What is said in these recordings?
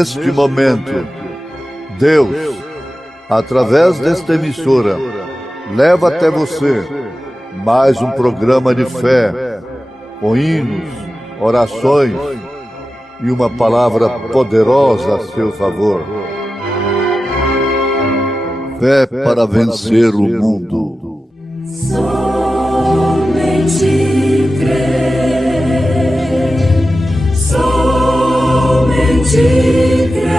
neste momento, Deus, através desta emissora, leva até você mais um programa de fé, com hinos, orações e uma palavra poderosa a seu favor. Fé para vencer o mundo. Somente crer, somente crer,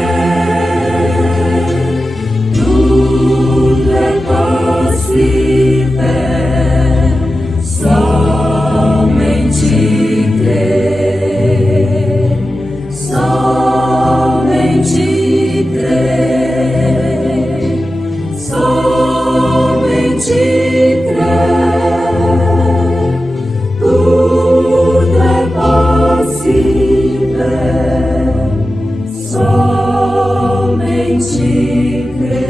tudo é possível, somente crer, somente crer, somente crer, tudo é possível, somente crer.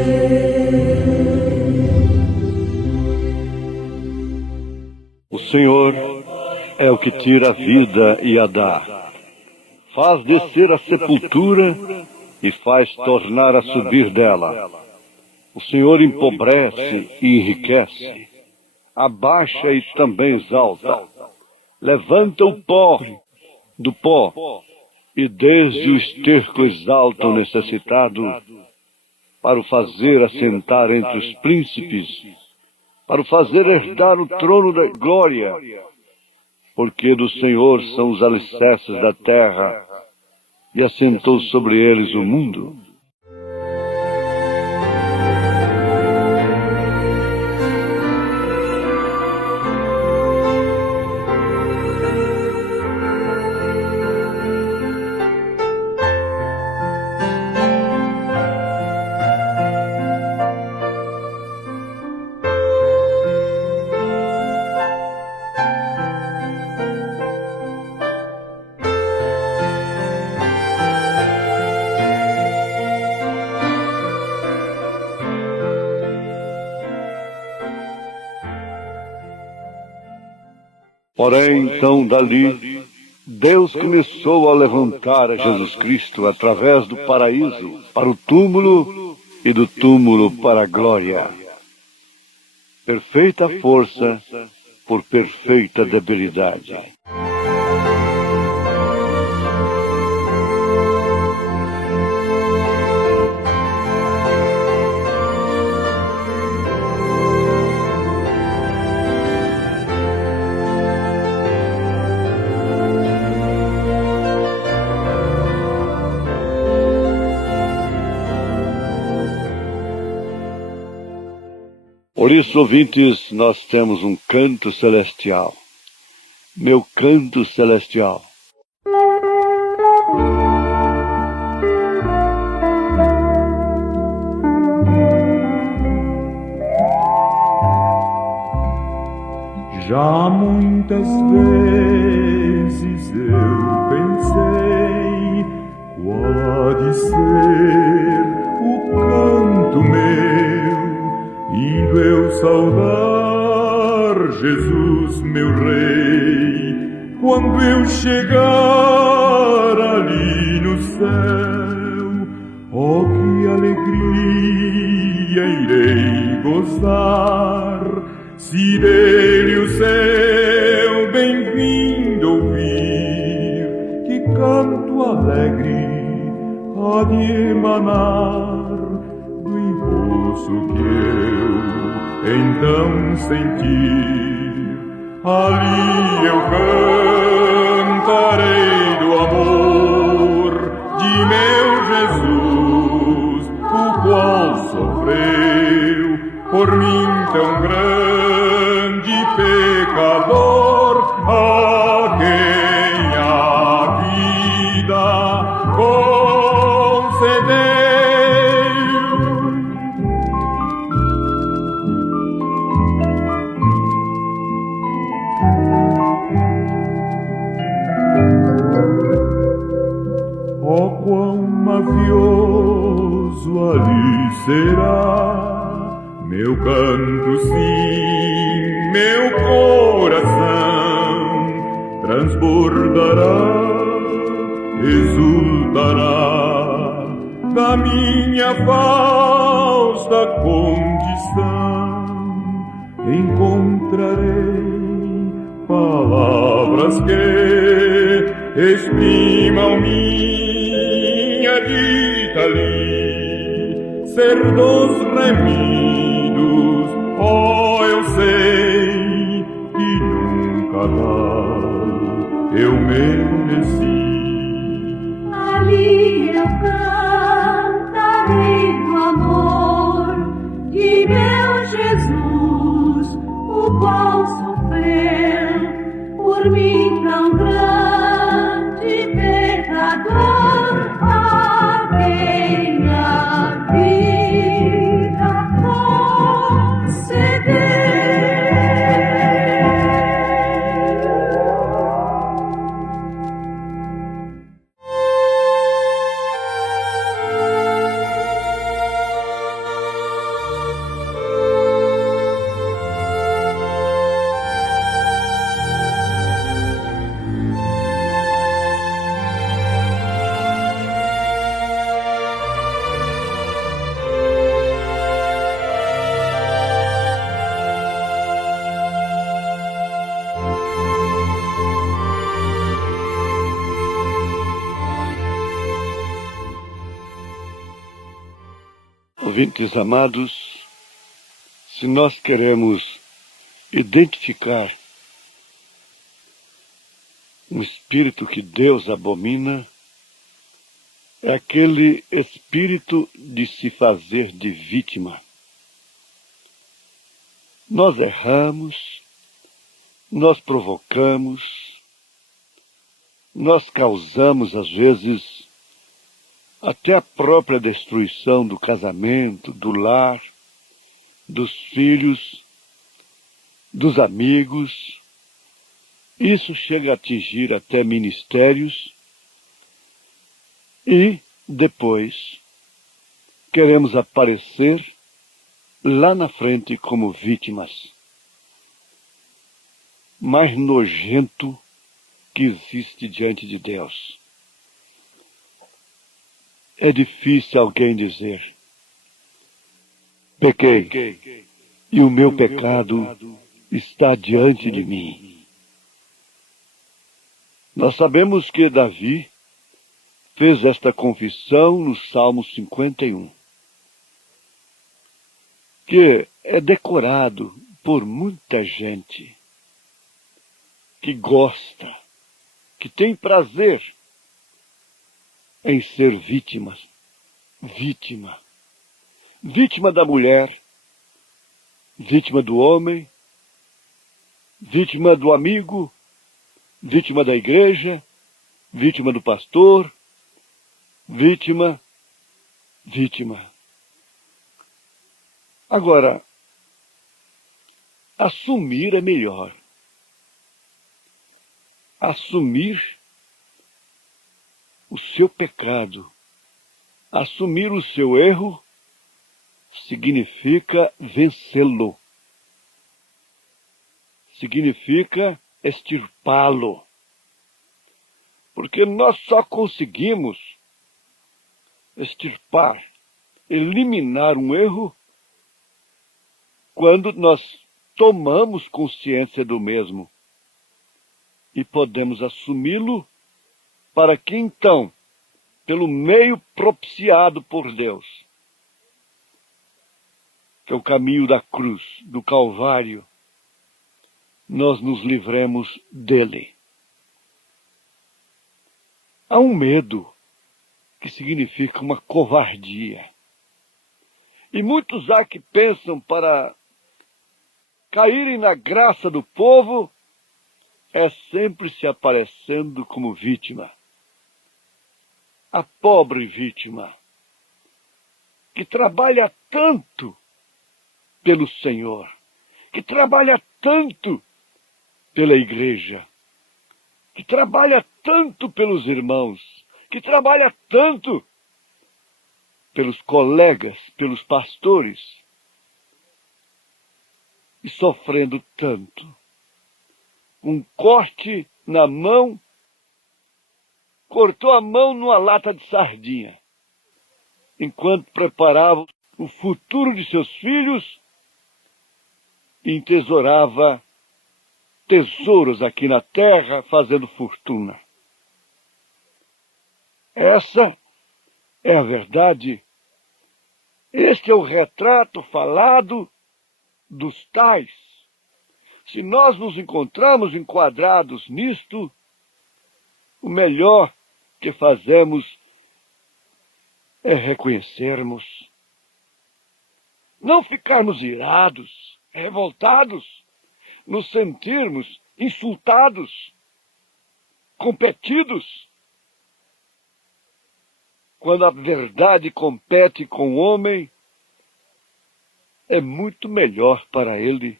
O Senhor é o que tira a vida e a dá, faz descer a sepultura e faz tornar a subir dela. O Senhor empobrece e enriquece, abaixa e também exalta, levanta o pó do pó e desde o esterco exalta o necessitado, para o fazer assentar entre os príncipes, para o fazer herdar o trono da glória, porque do Senhor são os alicerces da terra, e assentou sobre eles o mundo. Porém, então, dali, Deus começou a levantar a Jesus Cristo através do paraíso para o túmulo e do túmulo para a glória. Perfeita força por perfeita debilidade. Por isso, ouvintes, nós temos um canto celestial. Meu canto celestial. Já muitas vezes eu pensei qual há de ser o canto meu, indo eu saudar Jesus, meu Rei, quando eu chegar ali no céu. Oh, que alegria irei gozar, se dele o céu bem-vindo ouvir, que canto alegre há de emanar do impulso que eu então sentir. Ali eu cantarei do amor de meu Jesus, o qual sofreu por mim tão grande pecador, a quem a vida concedeu. Oh, quão mavioso ali será meu canto, sim, meu coração transbordará, exultará da minha falsa condição, encontrarei palavras que exprimam minha dita ali, ser dos remidos, oh, eu sei que nunca tal eu mereci. Ali eu cantarei do amor de meu Jesus, o qual sofreu por mim tão grande pecador, a quem a vida concedeu. Ouvintes amados, se nós queremos identificar um espírito que Deus abomina, é aquele espírito de se fazer de vítima. Nós erramos, nós provocamos, nós causamos às vezes até a própria destruição do casamento, do lar, dos filhos, dos amigos. Isso chega a atingir até ministérios e, depois, queremos aparecer lá na frente como vítimas. Mais nojento que existe diante de Deus. É difícil alguém dizer: pequei, e o meu pecado está diante de mim. Nós sabemos que Davi fez esta confissão no Salmo 51, que é decorado por muita gente que gosta, que tem prazer em ser vítima da mulher, vítima do homem, vítima do amigo, vítima da igreja, vítima do pastor, vítima. Agora, assumir é melhor. Assumir o seu pecado, assumir o seu erro, significa vencê-lo. Significa extirpá-lo. Porque nós só conseguimos extirpar, eliminar um erro, quando nós tomamos consciência do mesmo e podemos assumi-lo, para que então, pelo meio propiciado por Deus, que é o caminho da cruz, do Calvário, nós nos livremos dele. Há um medo que significa uma covardia. E muitos há que pensam para caírem na graça do povo, é sempre se aparecendo como vítima. A pobre vítima, que trabalha tanto pelo Senhor, que trabalha tanto pela igreja, que trabalha tanto pelos irmãos, que trabalha tanto pelos colegas, pelos pastores, e sofrendo tanto. Um corte na mão, cortou a mão numa lata de sardinha. enquanto preparava o futuro de seus filhos e entesourava tesouros aqui na terra, fazendo fortuna. Essa é a verdade. Este é o retrato falado dos tais. Se nós nos encontramos enquadrados nisto, o melhor que fazemos é reconhecermos. Não ficarmos irados, revoltados, nos sentirmos insultados, competidos. Quando a verdade compete com o homem, é muito melhor para ele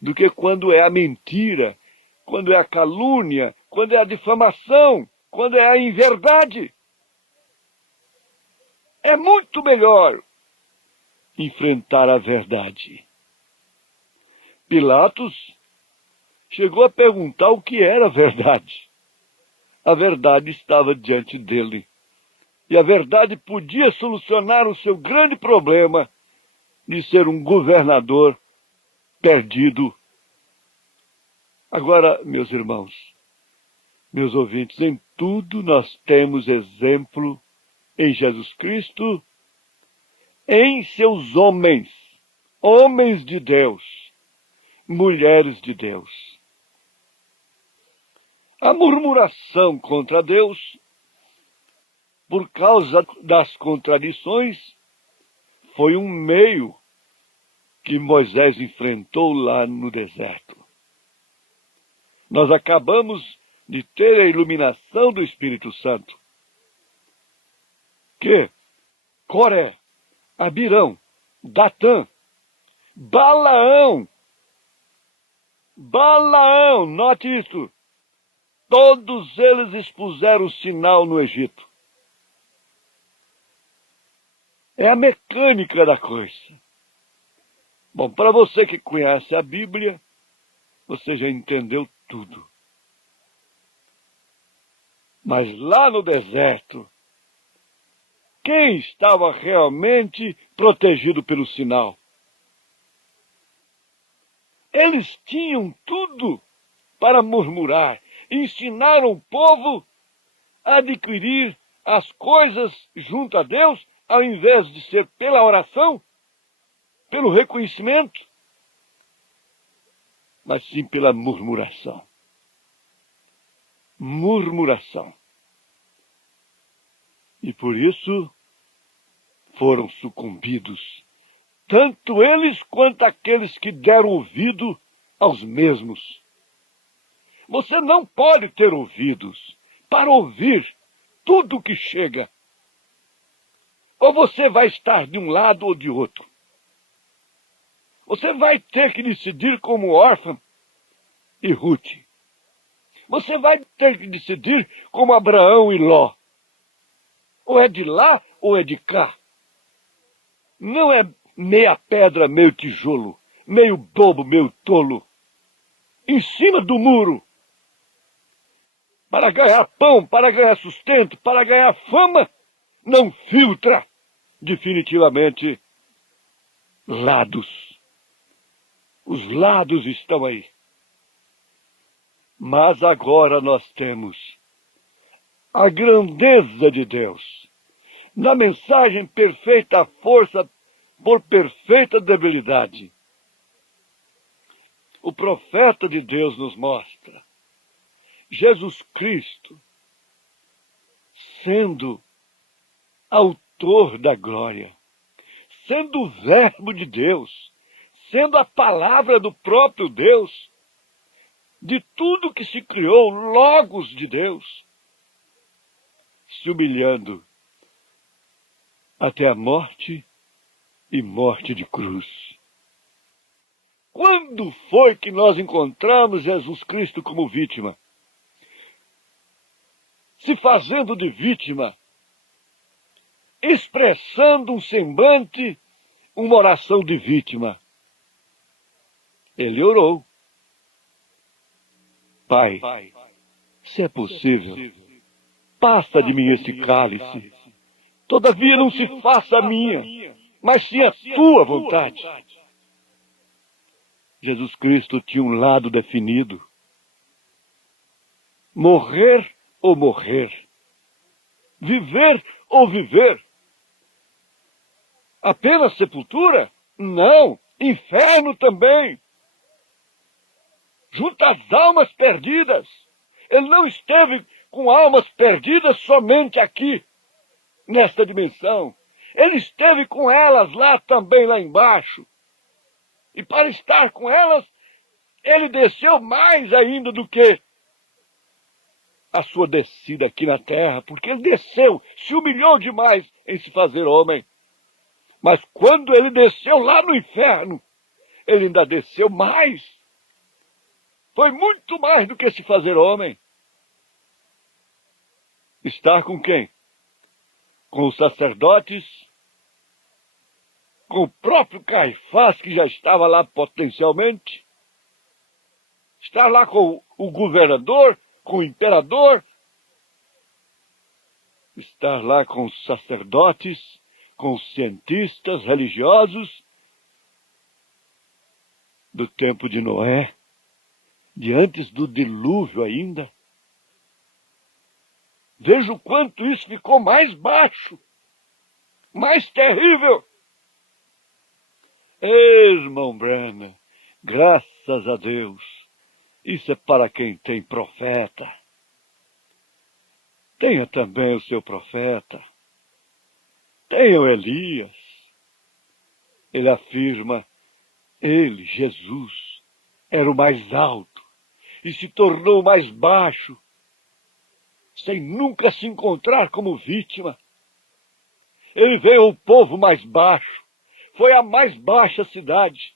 do que quando é a mentira, quando é a calúnia, quando é a difamação, quando é a inverdade. É muito melhor enfrentar a verdade. Pilatos chegou a perguntar o que era a verdade. A verdade estava diante dele. E a verdade podia solucionar o seu grande problema de ser um governador perdido. Agora, meus irmãos, meus ouvintes, em tudo nós temos exemplo em Jesus Cristo, em seus homens, homens de Deus, mulheres de Deus. A murmuração contra Deus, por causa das contradições, foi um meio que Moisés enfrentou lá no deserto. Nós acabamos de ter a iluminação do Espírito Santo, que Coré, Abirão, Datã, Balaão, note isso, todos eles expuseram o sinal no Egito. É a mecânica da coisa. Bom, para você que conhece a Bíblia, você já entendeu tudo. Mas lá no deserto, quem estava realmente protegido pelo sinal? Eles tinham tudo para murmurar. Ensinaram o povo a adquirir as coisas junto a Deus, ao invés de ser pela oração, pelo reconhecimento, mas sim pela murmuração. Murmuração. E por isso foram sucumbidos, tanto eles quanto aqueles que deram ouvido aos mesmos. Você não pode ter ouvidos para ouvir tudo que chega. Ou você vai estar de um lado ou de outro. Você vai ter que decidir como órfã e Ruth. Você vai ter que decidir como Abraão e Ló. Ou é de lá ou é de cá. Não é meia pedra, meio tijolo, meio bobo, meio tolo. Em cima do muro. Para ganhar pão, para ganhar sustento, para ganhar fama, não filtra definitivamente lados. Os lados estão aí. Mas agora nós temos a grandeza de Deus. Na mensagem perfeita força por perfeita debilidade. O profeta de Deus nos mostra Jesus Cristo sendo autor da glória, sendo o verbo de Deus, sendo a palavra do próprio Deus, de tudo que se criou, logos de Deus, se humilhando até a morte e morte de cruz. Quando foi que nós encontramos Jesus Cristo como vítima? Se fazendo de vítima, expressando um semblante, uma oração de vítima. Ele orou. Pai, se é possível, passa de mim esse cálice. Todavia não se faça a minha, mas sim a tua vontade. Jesus Cristo tinha um lado definido. Morrer ou morrer. Viver ou viver. Apenas sepultura? Não, inferno também. Junto às almas perdidas. Ele não esteve com almas perdidas somente aqui, nesta dimensão. Ele esteve com elas lá também, lá embaixo. E para estar com elas, ele desceu mais ainda do que a sua descida aqui na terra, porque ele desceu, se humilhou demais em se fazer homem. Mas quando ele desceu lá no inferno, ele ainda desceu mais. Foi muito mais do que se fazer homem. Estar com quem? Com os sacerdotes, com o próprio Caifás, que já estava lá potencialmente, estar lá com o governador, com o imperador, estar lá com os sacerdotes, com os cientistas religiosos do tempo de Noé, de antes do dilúvio ainda. Veja o quanto isso ficou mais baixo, mais terrível. Irmão Branham, graças a Deus, isso é para quem tem profeta. Tenha também o seu profeta. Tenha o Elias. Ele afirma, ele, Jesus, era o mais alto e se tornou o mais baixo, sem nunca se encontrar como vítima. Ele veio ao povo mais baixo, foi a mais baixa cidade,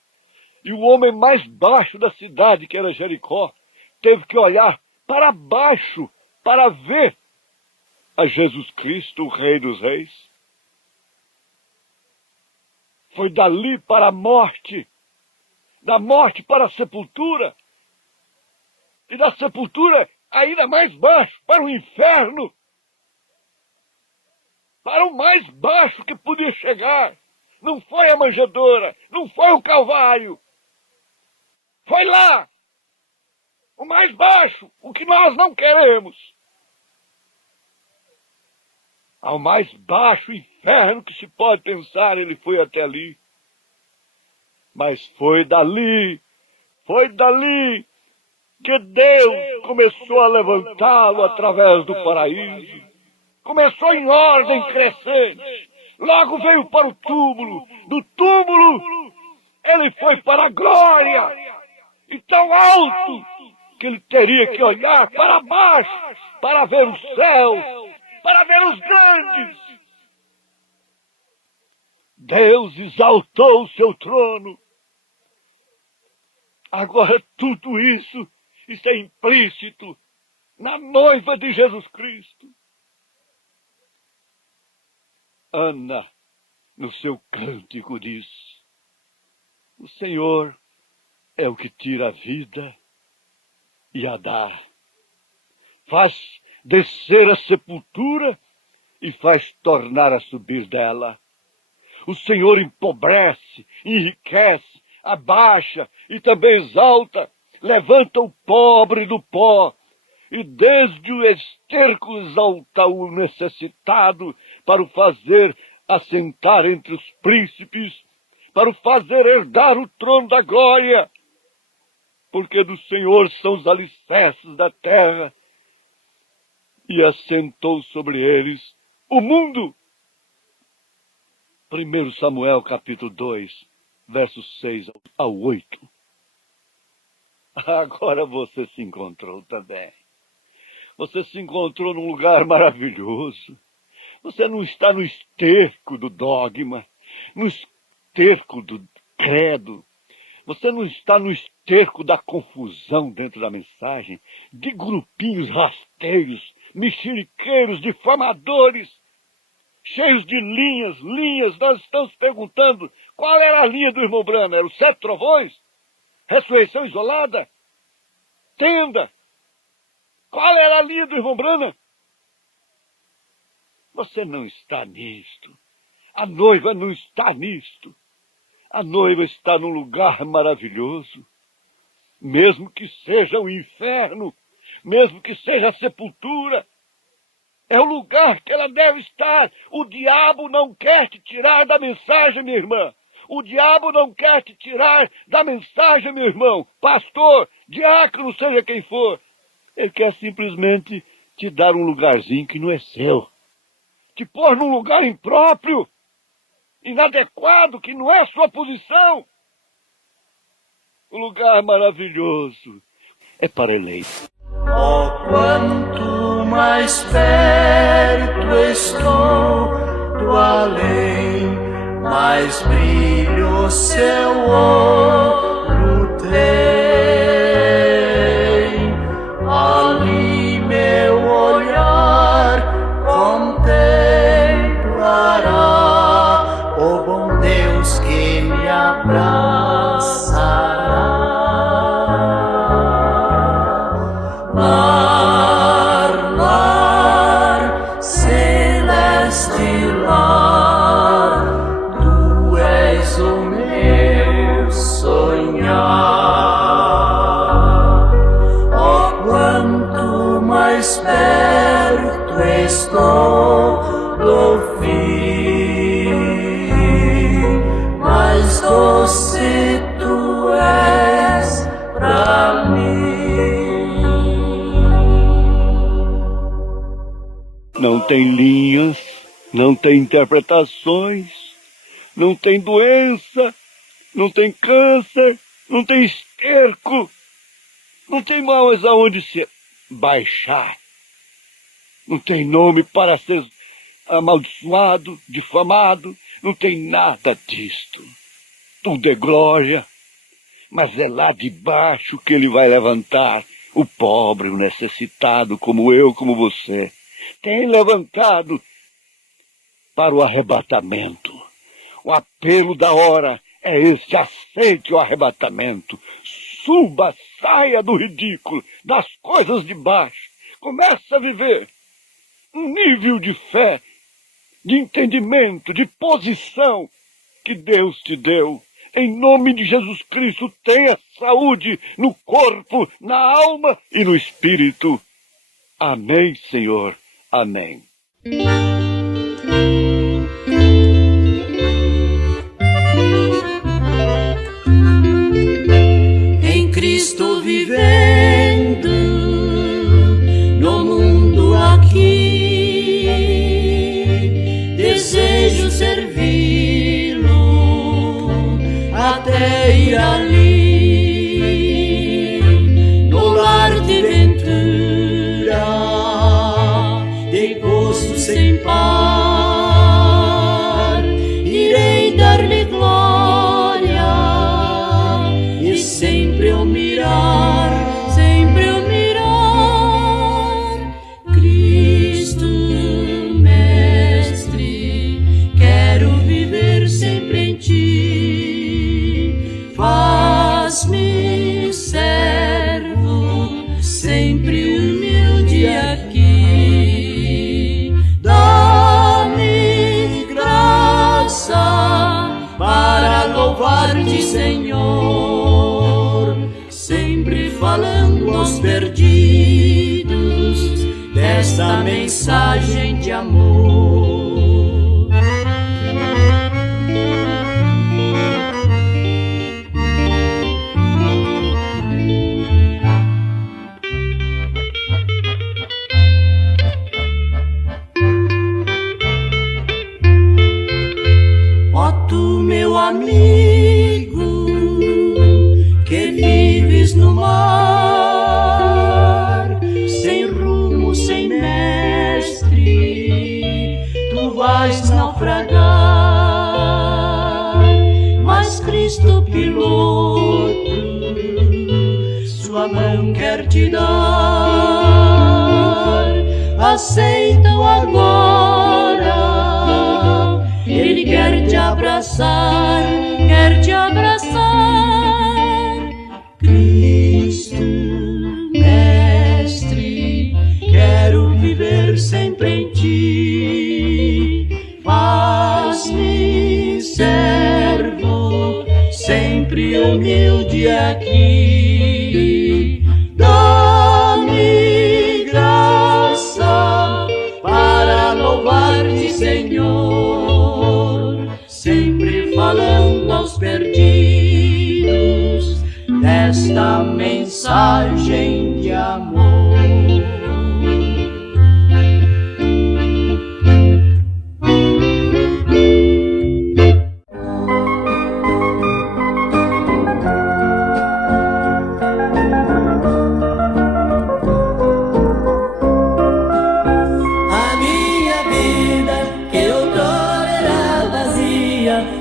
e o homem mais baixo da cidade, que era Jericó, teve que olhar para baixo para ver a Jesus Cristo, o Rei dos Reis. Foi dali para a morte, da morte para a sepultura, e da sepultura ainda mais baixo, para o inferno, para o mais baixo que podia chegar. Não foi a manjedoura, não foi o Calvário, foi lá, o mais baixo, o que nós não queremos. Ao mais baixo inferno que se pode pensar, ele foi até ali. Mas foi dali que Deus começou a levantá-lo através do paraíso. Começou em ordem crescente. Logo veio para o túmulo. Do túmulo, ele foi para a glória. E tão alto que ele teria que olhar para baixo para ver o céu, para ver os grandes. Deus exaltou o seu trono. Agora tudo isso está implícito na noiva de Jesus Cristo. Ana, no seu cântico, diz: o Senhor é o que tira a vida e a dá. Faz descer a sepultura e faz tornar a subir dela. O Senhor empobrece, enriquece, abaixa e também exalta, levanta o pobre do pó, e desde o esterco exalta o necessitado, para o fazer assentar entre os príncipes, para o fazer herdar o trono da glória, porque do Senhor são os alicerces da terra, e assentou sobre eles o mundo. 1 Samuel capítulo 2, versos 6 ao 8. Agora você se encontrou também. Você se encontrou num lugar maravilhoso. Você não está no esterco do dogma, no esterco do credo. Você não está no esterco da confusão dentro da mensagem, de grupinhos rasteiros, mexeriqueiros, difamadores, cheios de linhas. Nós estamos perguntando qual era a linha do irmão Branham. Era os 7 trovões? Ressurreição isolada? Tenda? Qual era a linha do irmão Branham? Você não está nisto. A noiva não está nisto. A noiva está num lugar maravilhoso. Mesmo que seja o inferno, mesmo que seja a sepultura, é o lugar que ela deve estar. O diabo não quer te tirar da mensagem, minha irmã. O diabo não quer te tirar da mensagem, meu irmão. Pastor, diácono, seja quem for. Ele quer simplesmente te dar um lugarzinho que não é seu. Te pôr num lugar impróprio, inadequado, que não é a sua posição. O lugar maravilhoso é para eleito. Oh, quanto mais perto estou do além, mais brilho o seu olho tem. Ali meu olhar contemplará o bom Deus que me abraçará. Lar, celeste lar, tu és o meu sonhar. Oh, quanto mais perto estou do fim, mais doce tu és pra mim. Não tem linhas, não tem interpretações, não tem doença, não tem câncer, não tem esterco, não tem mais aonde se baixar, não tem nome para ser amaldiçoado, difamado, não tem nada disto. Tudo é glória, mas é lá de baixo que ele vai levantar o pobre, o necessitado, como eu, como você. Tem levantado para o arrebatamento. O apelo da hora é esse: aceite o arrebatamento. Suba, saia do ridículo, das coisas de baixo. Comece a viver um nível de fé, de entendimento, de posição que Deus te deu. Em nome de Jesus Cristo, tenha saúde no corpo, na alma e no espírito. Amém, Senhor. Amém. Em Cristo vivendo no mundo aqui, desejo servi-lo até ir ali, no lar de ventura, de gosto sem par, irei dar-lhe glória e sempre eu mirar, Cristo Mestre, quero viver sempre em ti. Faz-me servo, sempre humilde aqui. Dá-me graça para louvar-te, Senhor, sempre falando aos perdidos desta mensagem de amor. Ó tu, meu amigo, que vives no mar, sem rumo, sem mestre, tu vais naufragar. Mas Cristo piloto, sua mão quer te dar. Aceita-o agora, ele quer te abraçar, Cristo Mestre, quero viver sempre em ti. humilde aqui. Dá-me graça para louvar-te, Senhor, sempre falando aos perdidos desta mensagem de amor.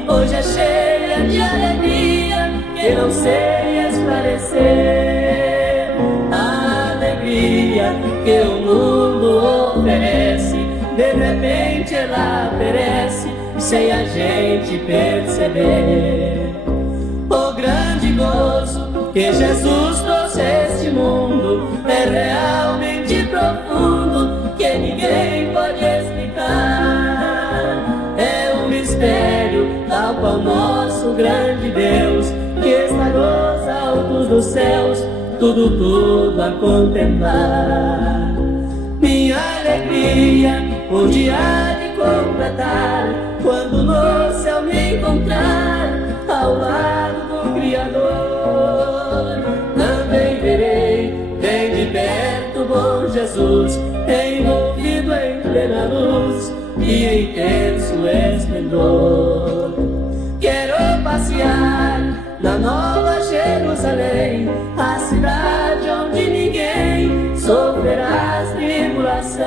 Hoje é cheia de alegria que não sei esclarecer. A alegria que o mundo oferece, de repente ela perece sem a gente perceber. O grande gozo que Jesus trouxe a este mundo é realmente profundo, que ninguém pode explicar. É um mistério tal qual nosso grande Deus, que está nos altos dos céus, tudo a contemplar. Minha alegria um dia há de completar, quando no céu me encontrar ao lado do Criador. Também verei bem de perto bom Jesus, envolvido em plena luz e intenso esplendor. Quero passear na Nova Jerusalém, a cidade onde ninguém sofrerá tribulação.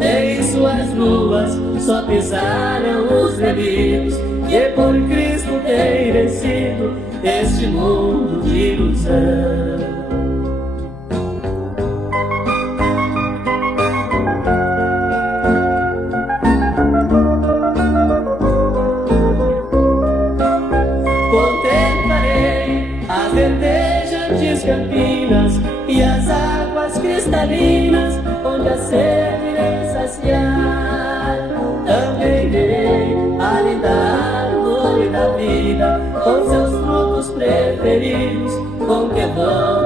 Em suas ruas só pisarão os redimidos, que por Cristo têm vencido este mundo de ilusão. Campinas e as águas cristalinas, onde a sede irei saciar. Também verei a linda árvore da vida, com seus frutos preferidos, com que vão